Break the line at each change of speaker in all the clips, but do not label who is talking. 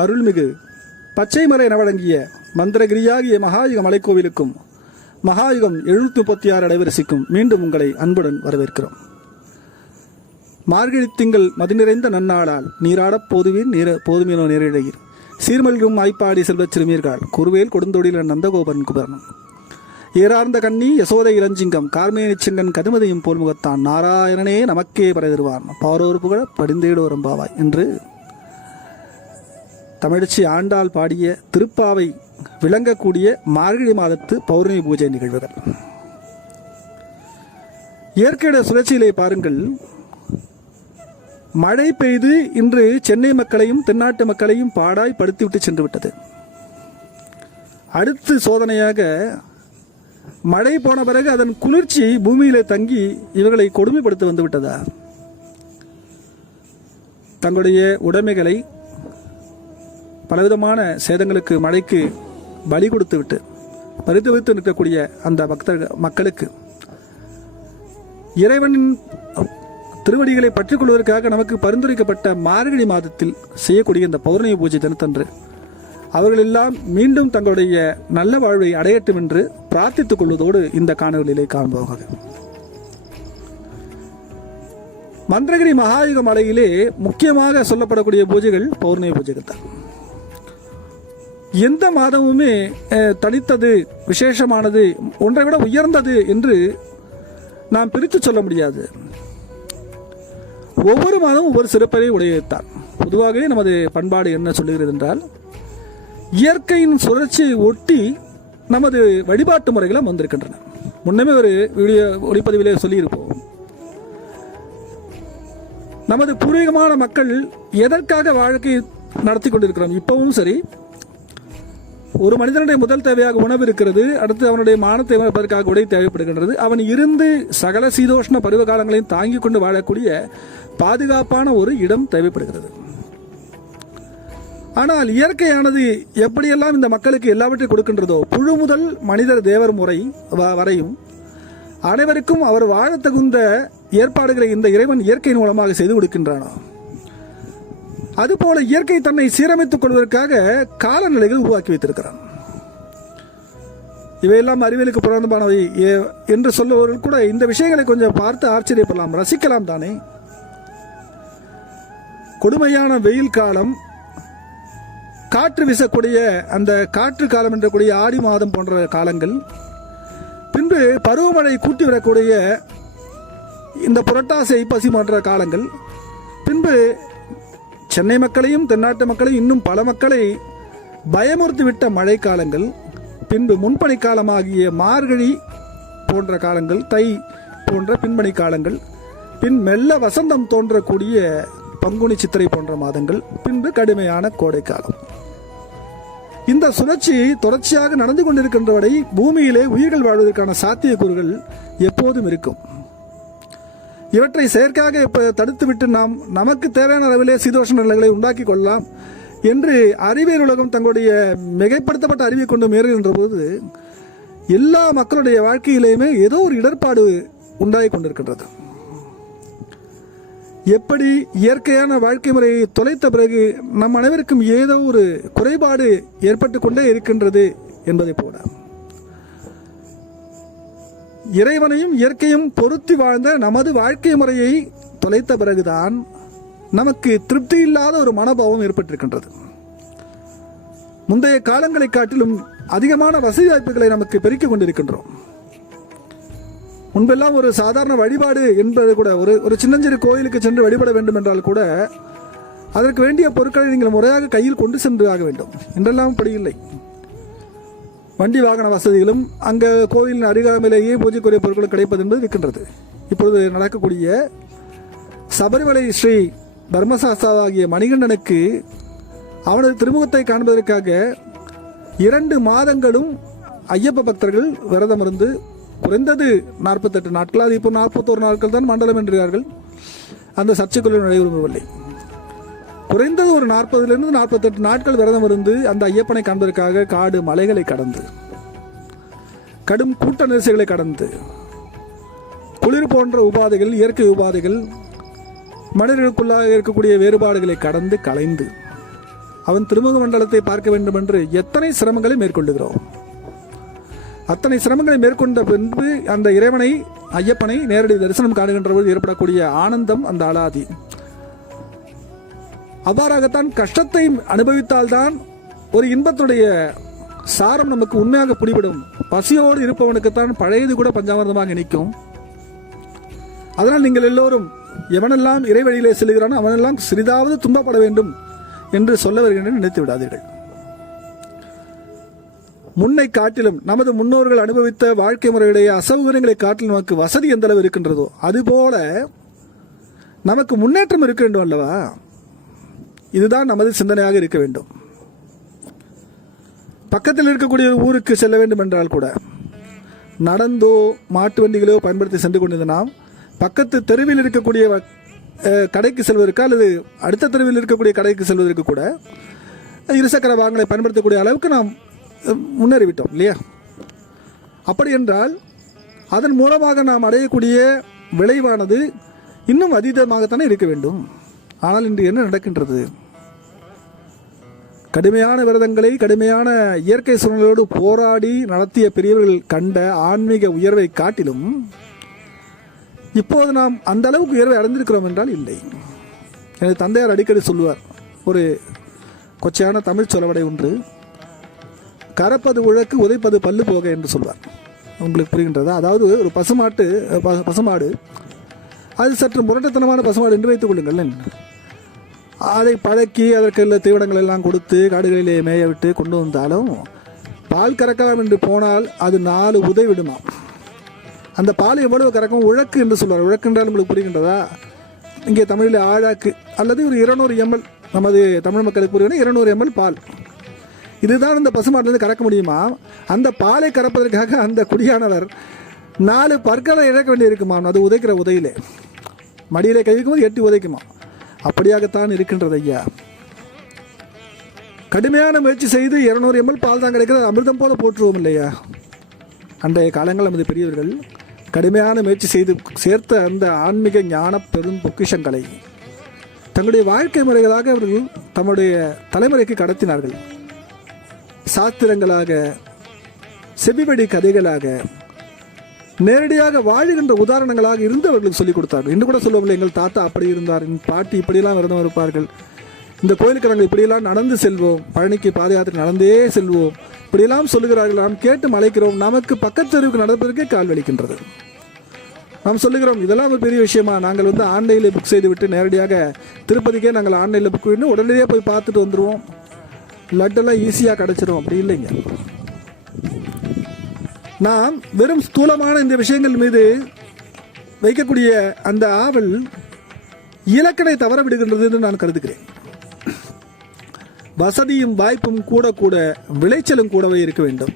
அருள்மிகு பச்சைமலை என வழங்கிய மந்திரகிரியாகிய மகாயுக மலைக்கோவிலுக்கும் மகாயுகம் எழுநூத்தி முப்பத்தி ஆறு அலைவரிசைக்கும் மீண்டும் உங்களை அன்புடன் வரவேற்கிறோம். மார்கழி திங்கள் மதி நிறைந்த நன்னாளால் நீராடப் போதுவீர் நீர போதுமீனோ நேரிழையீர். சீர்மல்கும் ஆய்ப்பாடி செல்வச் சிறுமீர்கள் குருவேல் கொடுந்தொழில நந்தகோபன் குபர்ணம். ஏறார்ந்த கண்ணி யசோதை இளஞ்சிங்கம் கார்மேனி சின்னன் கதுமதியும் போல் முகத்தான் நாராயணனே நமக்கே படைதருவான் பாரோர் புகழ படிந்தேடு பாவாய் என்று தமிழச்சி ஆண்டாள் பாடிய திருப்பாவை விளங்கக்கூடிய மார்கழி மாதத்து பௌர்ணமி பூஜை நிகழ்வுகள். இயற்கையுடைய சுழற்சியிலே பாருங்கள். மழை பெய்து இன்று சென்னை மக்களையும் தென்னாட்டு மக்களையும் பாடாய் படுத்திவிட்டு சென்று விட்டது அடுத்து சோதனையாக மழை போன பிறகு அதன் குளிர்ச்சி பூமியிலே தங்கி இவர்களை கொடுமைப்படுத்த வந்துவிட்டதா? தங்களுடைய உடைமைகளை பலவிதமான சேதங்களுக்கு மழைக்கு பலி கொடுத்து விட்டு பறித்து வைத்து நிற்கக்கூடிய அந்த பக்தர்கள் மக்களுக்கு. இறைவனின் திருவடிகளை பற்றிக்கொள்வதற்காக நமக்கு பரிந்துரைக்கப்பட்ட மார்கழி மாதத்தில் செய்யக்கூடிய இந்த பௌர்ணமி பூஜை தினத்தன்று அவர்கள் எல்லாம் மீண்டும் தங்களுடைய நல்ல வாழ்வை அடையட்டும் என்று பிரார்த்தித்துக் கொள்வதோடு இந்த காணொலியிலே காண்போகிறது மந்திரகிரி மகாயுக மலையிலே முக்கியமாக சொல்லப்படக்கூடிய பூஜைகள் பௌர்ணமி பூஜைகள் தான். எந்த மாதமுமே தனித்தது விசேஷமானது ஒன்றை விட உயர்ந்தது என்று நாம் பிரித்து சொல்ல முடியாது. ஒவ்வொரு மாதமும் ஒவ்வொரு சிறப்பை உடையத்தான் பொதுவாகவே நமது பண்பாடு என்ன சொல்லுகிறது என்றால் இயற்கையின் சுழற்சியை ஒட்டி நமது வழிபாட்டு முறைகளும் வந்திருக்கின்றன. முன்னமே ஒரு வீடியோ ஒளிப்பதிவிலே சொல்லியிருப்போம். நமது பூர்வீகமான மக்கள் எதற்காக வாழ்க்கை நடத்தி கொண்டிருக்கிறோம்? இப்பவும் சரி ஒரு மனிதனுடைய முதல் தேவையாக உணவு இருக்கிறது அடுத்து அவனுடைய மானத்தை இருப்பதற்காக உடை தேவைப்படுகின்றது. அவன் இருந்து சகல சீதோஷ்ண பருவ காலங்களையும் தாங்கிக் கொண்டு வாழக்கூடிய பாதுகாப்பான ஒரு இடம் தேவைப்படுகிறது. ஆனால் இயற்கையானது எப்படியெல்லாம் இந்த மக்களுக்கு எல்லாவற்றையும் கொடுக்கின்றதோ புழு முதல் மனிதர் தேவர் முறை வ- வரையும் அனைவருக்கும் அவர் வாழ தகுந்த ஏற்பாடுகளை இந்த இறைவன் இயற்கையின் மூலமாக செய்து கொடுக்கின்றானோ அதுபோல இயற்கை தன்னை சீரமைத்துக் கொள்வதற்காக காலநிலைகள் உருவாக்கி வைத்திருக்கிறான். இவையெல்லாம் அறிவியலுக்கு புறந்தமானவை என்று சொல்லுபவர்கள் கூட இந்த விஷயங்களை கொஞ்சம் பார்த்து ஆச்சரியப்படலாம். ரசிக்கலாம் தானே. கொடுமையான வெயில் காலம் காற்று வீசக்கூடிய அந்த காற்று காலம் என்றக்கூடிய ஆடி மாதம் போன்ற காலங்கள் பின்பு பருவமழை கூட்டி வரக்கூடிய இந்த புரட்டாசை பசி போன்ற காலங்கள் பின்பு சென்னை மக்களையும் தென்னாட்டு மக்களையும் இன்னும் பல மக்களை பயமுறுத்திவிட்ட மழை காலங்கள் பின்பு முன்பணி காலமாகிய மார்கழி போன்ற காலங்கள் தை போன்ற பின்பணி காலங்கள் பின் மெல்ல வசந்தம் தோன்றக்கூடிய பங்குனி சித்திரை போன்ற மாதங்கள் பின்பு கடுமையான கோடை காலம் இந்த சுழற்சி தொடர்ச்சியாக நடந்து கொண்டிருக்கின்ற வரை பூமியிலே உயிர்கள் வாழ்வதற்கான சாத்தியக்கூறுகள் எப்போதும் இருக்கும். இவற்றை செயற்காக இப்போ தடுத்துவிட்டு நாம் நமக்கு தேவையான அளவிலே சீதோஷ நிலைகளை உண்டாக்கி கொள்ளலாம் என்று அறிவியல் உலகம் தங்களுடைய மிகைப்படுத்தப்பட்ட அறிவை கொண்டு மேறுகின்ற போது எல்லா மக்களுடைய வாழ்க்கையிலேயுமே ஏதோ ஒரு இடர்பாடு உண்டாகி கொண்டிருக்கின்றது. எப்படி இயற்கையான வாழ்க்கை முறையை தொலைத்த பிறகு நம் அனைவருக்கும் ஏதோ ஒரு குறைபாடு ஏற்பட்டு கொண்டே இருக்கின்றது என்பதை போல. இறைவனையும் இயற்கையும் பொருத்தி வாழ்ந்த நமது வாழ்க்கை முறையை தொலைத்த பிறகுதான் நமக்கு திருப்தி இல்லாத ஒரு மனோபாவம் ஏற்பட்டிருக்கின்றது. முந்தைய காலங்களை காட்டிலும் அதிகமான வசதி வாய்ப்புகளை நமக்கு பெருக்கிக் கொண்டிருக்கின்றோம். முன்பெல்லாம் ஒரு சாதாரண வழிபாடு என்பது கூட ஒரு ஒரு சின்னஞ்சிறு கோயிலுக்கு சென்று வழிபட வேண்டும் என்றால் கூட அதற்கு வேண்டிய பொருட்களை நீங்கள் முறையாக கையில் கொண்டு சென்று ஆக வேண்டும். என்றெல்லாம் அப்படி இல்லை. வண்டி வாகன வசதிகளும் அங்கே கோயிலின் அருகாமையிலேயே பூஜைக்குரிய பொருட்கள் கிடைப்பது என்பது இருக்கின்றது. இப்பொழுது நடக்கக்கூடிய சபரிமலை ஸ்ரீ தர்மசாஸ்தாவாகிய மணிகண்டனுக்கு அவனது திருமுகத்தை காண்பதற்காக இரண்டு மாதங்களும் ஐயப்ப பக்தர்கள் விரதம் இருந்து குறைந்தது நாற்பத்தெட்டு நாட்கள் அது இப்போ நாற்பத்தோரு நாட்கள் தான் மண்டலம் என்றார்கள். அந்த சர்ச்சைக்குள்ள நடைபெறவில்லை. குறைந்தது ஒரு நாற்பதுலேருந்து நாற்பத்தெட்டு நாட்கள் விரதம் இருந்து அந்த ஐயப்பனை காண்பதற்காக காடு மலைகளை கடந்து கடும் கூட்ட நெரிசல்களை கடந்து குளிர் போன்ற உபாதைகள் இயற்கை உபாதைகள் மனிதர்களுக்குள்ளாக இருக்கக்கூடிய வேறுபாடுகளை கடந்து கலைந்து அவன் திருமுக மண்டலத்தை பார்க்க வேண்டும் என்று எத்தனை சிரமங்களை மேற்கொள்ளுகிறோம்? அத்தனை சிரமங்களை மேற்கொண்ட பின்பு அந்த இறைவனை ஐயப்பனை நேரடி தரிசனம் காணுகின்ற போது ஏற்படக்கூடிய ஆனந்தம் அந்த அலாதி. அவ்வாறாகத்தான் கஷ்டத்தை அனுபவித்தால்தான் ஒரு இன்பத்துடைய சாரம் நமக்கு உண்மையாக பிடிபடும் பசியோடு இருப்பவனுக்குத்தான் பழையது கூட பஞ்சாமிரதமாக நிற்கும். அதனால் நீங்கள் எல்லோரும் எவனெல்லாம் இறைவழியிலே செல்கிறானோ அவனெல்லாம் சிறிதாவது துன்பப்பட வேண்டும் என்று சொல்ல வருகின்றன நினைத்து விடாதீர்கள். முன்னை காட்டிலும் நமது முன்னோர்கள் அனுபவித்த வாழ்க்கை முறையுடைய அசௌகரியங்களை காட்டிலும் நமக்கு வசதி எந்த அளவு இருக்கின்றதோ அதுபோல நமக்கு முன்னேற்றம் இருக்க வேண்டும் அல்லவா? இதுதான் நமது சிந்தனையாக இருக்க வேண்டும். பக்கத்தில் இருக்கக்கூடிய ஒரு ஊருக்கு செல்ல வேண்டும் என்றால் கூட நடந்தோ மாட்டு வண்டிகளோ பயன்படுத்தி சென்று கொண்டிருந்த நாம் பக்கத்து தெருவில் இருக்கக்கூடிய கடைக்கு செல்வதற்கு அல்லது அடுத்த தெருவில் இருக்கக்கூடிய கடைக்கு செல்வதற்கு கூட இருசக்கர வாகனங்களை பயன்படுத்தக்கூடிய அளவுக்கு நாம் முன்னேறிவிட்டோம் இல்லையா? அப்படி என்றால் அதன் மூலமாக நாம் அடையக்கூடிய விளைவானது இன்னும் அதீதமாகத்தானே இருக்க வேண்டும். ஆனால் இன்று என்ன நடக்கின்றது? கடுமையான விரதங்களை கடுமையான இயற்கை சூழ்நிலையோடு போராடி நடத்திய பெரியவர்கள் கண்ட ஆன்மீக உயர்வை காட்டிலும் இப்போது நாம் அந்த அளவுக்கு உயர்வை அடைந்திருக்கிறோம் என்றால் இல்லை. எனது தந்தையார் அடிக்கடி சொல்லுவார் ஒரு கொச்சையான தமிழ் சொலவடை ஒன்று கரப்பது உழக்கு உதைப்பது பல்லு போக என்று சொல்வார். உங்களுக்கு புரிகின்றதா? அதாவது ஒரு பசுமாட்டு பசுமாடு அது சற்று முரட்டத்தனமான பசுமாடு என்று வைத்துக் கொள்ளுங்கள் அதை பழக்கி அதற்கு உள்ள தீவனங்கள் எல்லாம் கொடுத்து காடுகளிலே மேய விட்டு கொண்டு வந்தாலும் பால் கறக்கலாம் என்று போனால் அது நாலு உதை அந்த பால் எவ்வளவு கறக்கும்? உழக்கு என்று சொல்வார். உழக்கு என்றால் உங்களுக்கு புரிகின்றதா? இங்கே தமிழில் ஆழாக்கு அல்லது ஒரு இருநூறு எம்எல் நமது தமிழ் மக்களுக்கு புரியும் இருநூறு எம்எல் பால். இதுதான் அந்த பசுமாட்டிலிருந்து கறக்க முடியுமா? அந்த பாலை கறப்பதற்காக அந்த குடியானவர் நாலு பற்களை இழக்க வேண்டியிருக்குமா அது உதைக்கிற உதையிலே. மடியிலே கை வைக்கும்போது எட்டி உதைக்குமா அப்படியாகத்தான் இருக்கின்றது ஐயா. கடுமையான முயற்சி செய்து இருநூறு எம்எல் பால் தான் கிடைக்கிறது. அமிர்தம் போல போற்றுவோம் இல்லையா? அன்றைய காலங்கள் நமது பெரியவர்கள் கடுமையான முயற்சி செய்து சேர்த்த அந்த ஆன்மீக ஞான பெரும் பொக்கிஷங்களை தங்களுடைய வாழ்க்கை முறைகளாக அவர்கள் தம்முடைய தலைமுறைக்கு கடத்தினார்கள். சாத்திரங்களாக செவிவடி கதைகளாக நேரடியாக வாழுகின்ற உதாரணங்களாக இருந்து அவர்களுக்கு சொல்லிக் கொடுத்தார்கள். இன்று கூட சொல்லுவாங்க எங்கள் தாத்தா அப்படி இருந்தார் என் பாட்டி இப்படியெல்லாம் நடந்து இருப்பார்கள் இந்த கோயிலுக்கு நாங்கள் இப்படியெல்லாம் நடந்து செல்வோம் பழனிக்கு பாத யாத்திரை நடந்தே செல்வோம். இப்படியெல்லாம் சொல்லுகிறார்கள். நாம் கேட்டு மலைக்கிறோம். நமக்கு பக்கத்து தெருவுக்கு நடப்பதற்கே கால் வலிக்கின்றது. நாம் சொல்லுகிறோம் இதெல்லாம் ஒரு பெரிய விஷயமா? நாங்கள் வந்து ஆன்லைனில் புக் செய்து விட்டு நேரடியாக திருப்பதிக்கே நாங்கள் ஆன்லைனில் புக் பண்ணி உடனடியாக போய் பார்த்துட்டு வந்துடுவோம் லட்டெல்லாம் ஈஸியாக கிடச்சிரும். அப்படி இல்லைங்க. நாம் வெறும் ஸ்தூலமான இந்த விஷயங்கள் மீது வைக்கக்கூடிய அந்த ஆவல் இலக்கணை தவற விடுகின்றது என்று நான் கருதுகிறேன். வசதியும் வாய்ப்பும் கூட கூட விளைச்சலும் கூடவே இருக்க வேண்டும்.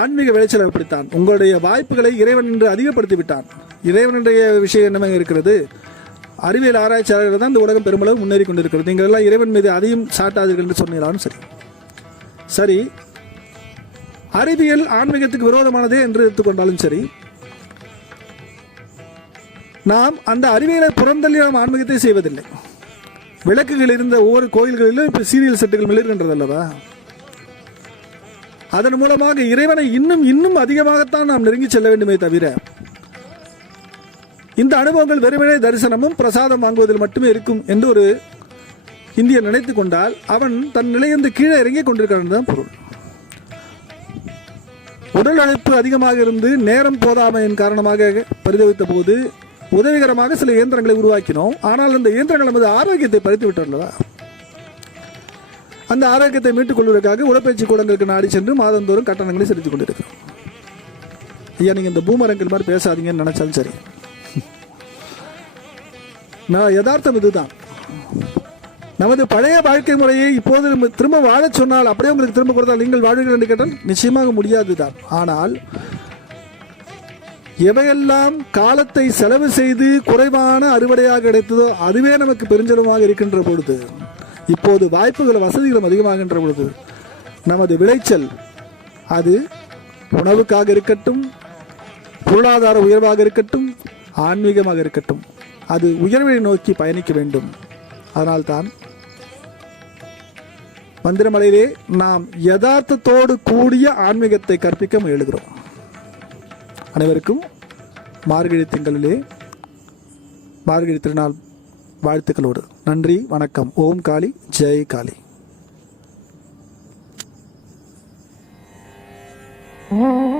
ஆன்மீக விளைச்சல் அப்படித்தான். உங்களுடைய வாய்ப்புகளை இறைவன் என்று அதிகப்படுத்தி விட்டான் இறைவனுடைய விஷயம் என்னவாக இருக்கிறது? அறிவியல் ஆராய்ச்சியாளர்கள் தான் இந்த உலகம் பெருமளவு முன்னேறி கொண்டிருக்கிறது. நீங்கள் எல்லாம் இறைவன் மீது அதையும் சாட்டாதீர்கள் என்று சொன்னாலும் சரி. சரி அறிவியல் ஆன்மீகத்துக்கு விரோதமானதே என்று எடுத்துக்கொண்டாலும் சரி நாம் அந்த அறிவியலை புறந்தள்ளி நாம் ஆன்மீகத்தை செய்வதில்லை. விளக்குகள் இருந்த ஒவ்வொரு கோயில்களிலும் இப்போ சீரியல் செட்டுகள் மிளர்கின்றது அல்லவா? அதன் மூலமாக இறைவனை இன்னும் இன்னும் அதிகமாகத்தான் நாம் நெருங்கி செல்ல வேண்டுமே தவிர இந்த அனுபவங்கள் வெறுமனே தரிசனமும் பிரசாதம் வாங்குவதில் மட்டுமே இருக்கும் என்று ஒரு இந்தியன் நினைத்து கொண்டால் அவன் தன் நிலையிலிருந்து கீழே இறங்கிக் கொண்டிருக்கிறான் தான் பொருள். உடல் அழைப்பு அதிகமாக இருந்து நேரம் போதாமையின் காரணமாக பரிதவித்த போது உதவிகரமாக சில இயந்திரங்களை உருவாக்கினோம். ஆனால் அந்த இயந்திரங்கள் நமது ஆரோக்கியத்தை பறித்து விட்டல்லவா அந்த ஆரோக்கியத்தை மீட்டுக் கொள்வதற்காக உடற்பயிற்சி கூடங்களுக்கு நாடி சென்று மாதந்தோறும் கட்டணங்களை செலுத்திக் கொண்டிருக்கிறோம். ஐயா நீங்கள் இந்த பூமரங்கள் மாதிரி பேசாதீங்கன்னு நினைச்சாலும் சரி. நான் யதார்த்தம் இதுதான். நமது பழைய வாழ்க்கை முறையை இப்போது திரும்ப வாழச் சொன்னால் அப்படியே உங்களுக்கு திரும்ப கொடுத்தால் நீங்கள் வாழ்வீர்கள் என்று கேட்டால் நிச்சயமாக முடியாதுதான். ஆனால் எவையெல்லாம் காலத்தை செலவு செய்து குறைவான அறுவடையாக கிடைத்ததோ அதுவே நமக்கு பெருஞ்செலவாக இருக்கின்ற பொழுது இப்போது வாய்ப்புகள் வசதிகளும் அதிகமாகின்ற பொழுது நமது விளைச்சல் அது உணவுக்காக இருக்கட்டும் பொருளாதார உயர்வாக இருக்கட்டும் ஆன்மீகமாக இருக்கட்டும் அது உயர்வை நோக்கி பயணிக்க வேண்டும். அதனால்தான் மந்திரமலையிலே நாம் யதார்த்தத்தோடு கூடிய ஆன்மீகத்தை கற்பிக்க முயலுகிறோம். அனைவருக்கும் மார்கழி திங்களிலே மார்கழி திருநாள் வாழ்த்துக்களோடு. நன்றி வணக்கம். ஓம் காளி ஜெய் காளி.
Oh